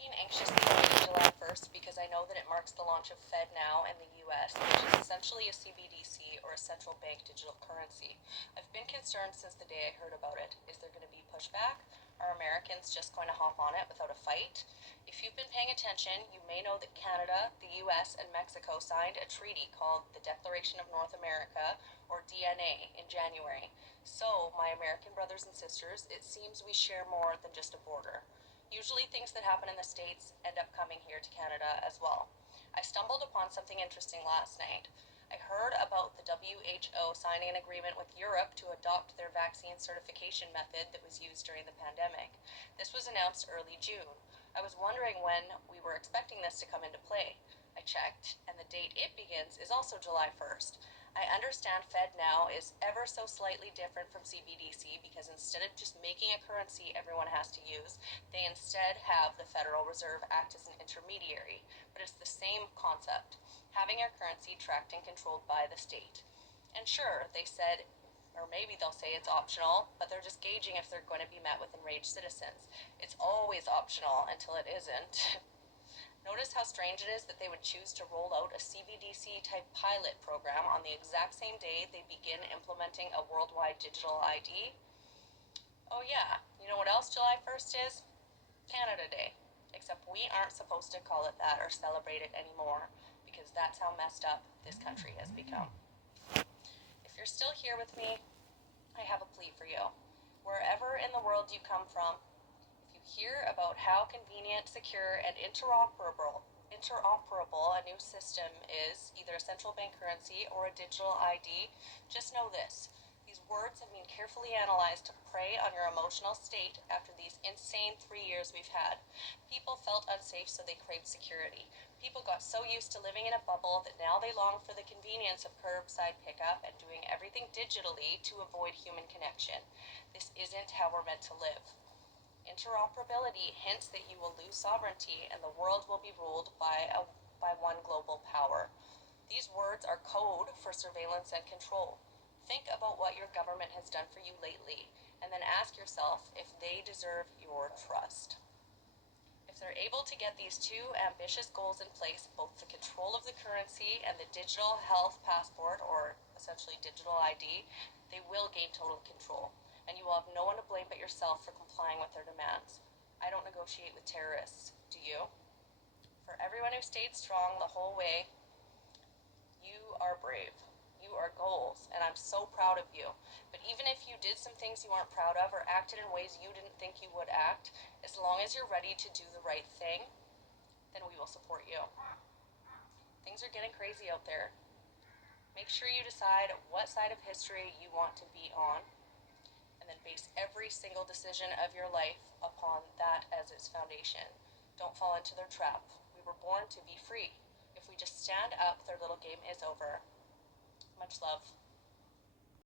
been anxiously awaiting July 1st because I know that it marks the launch of FedNow in the US, which is essentially a CBDC or a central bank digital currency. I've been concerned since the day I heard about it. Is there going to be pushback? Are Americans just going to hop on it without a fight? If you've been paying attention, you may know that Canada, the US, and Mexico signed a treaty called the Declaration of North America, or DNA, in January. So, my American brothers and sisters, it seems we share more than just a border. Usually things that happen in the States end up coming here to Canada as well. I stumbled upon something interesting last night. I heard about the WHO signing an agreement with Europe to adopt their vaccine certification method that was used during the pandemic. This was announced early June. I was wondering when we were expecting this to come into play. I checked, and the date it begins is also July 1st. I understand FedNow is ever so slightly different from CBDC because instead of just making a currency everyone has to use, they instead have the Federal Reserve act as an intermediary. But it's the same concept, having our currency tracked and controlled by the state. And sure, they said, or maybe they'll say it's optional, but they're just gauging if they're going to be met with enraged citizens. It's always optional until it isn't. Notice how strange it is that they would choose to roll out a CBDC-type pilot program on the exact same day they begin implementing a worldwide digital ID? Oh yeah, you know what else July 1st is? Canada Day. Except we aren't supposed to call it that or celebrate it anymore, because that's how messed up this country has become. If you're still here with me, I have a plea for you. Wherever in the world you come from, hear about how convenient, secure, and interoperable a new system is, either a central bank currency or a digital ID, just know this. These words have been carefully analyzed to prey on your emotional state after these insane 3 years we've had. People felt unsafe, so they craved security. People got so used to living in a bubble that now they long for the convenience of curbside pickup and doing everything digitally to avoid human connection. This isn't how we're meant to live. Interoperability hints that you will lose sovereignty and the world will be ruled by one global power. These words are code for surveillance and control. Think about what your government has done for you lately, and then ask yourself if they deserve your trust. If they're able to get these two ambitious goals in place, both the control of the currency and the digital health passport, or essentially digital ID, they will gain total control, and you will have no one to blame but yourself for complying with their demands. I don't negotiate with terrorists, do you? For everyone who stayed strong the whole way, you are brave. You are goals, and I'm so proud of you. But even if you did some things you aren't proud of or acted in ways you didn't think you would act, as long as you're ready to do the right thing, then we will support you. Things are getting crazy out there. Make sure you decide what side of history you want to be on, and then base every single decision of your life upon that as its foundation. Don't fall into their trap. We were born to be free. If we just stand up, their little game is over. Much love.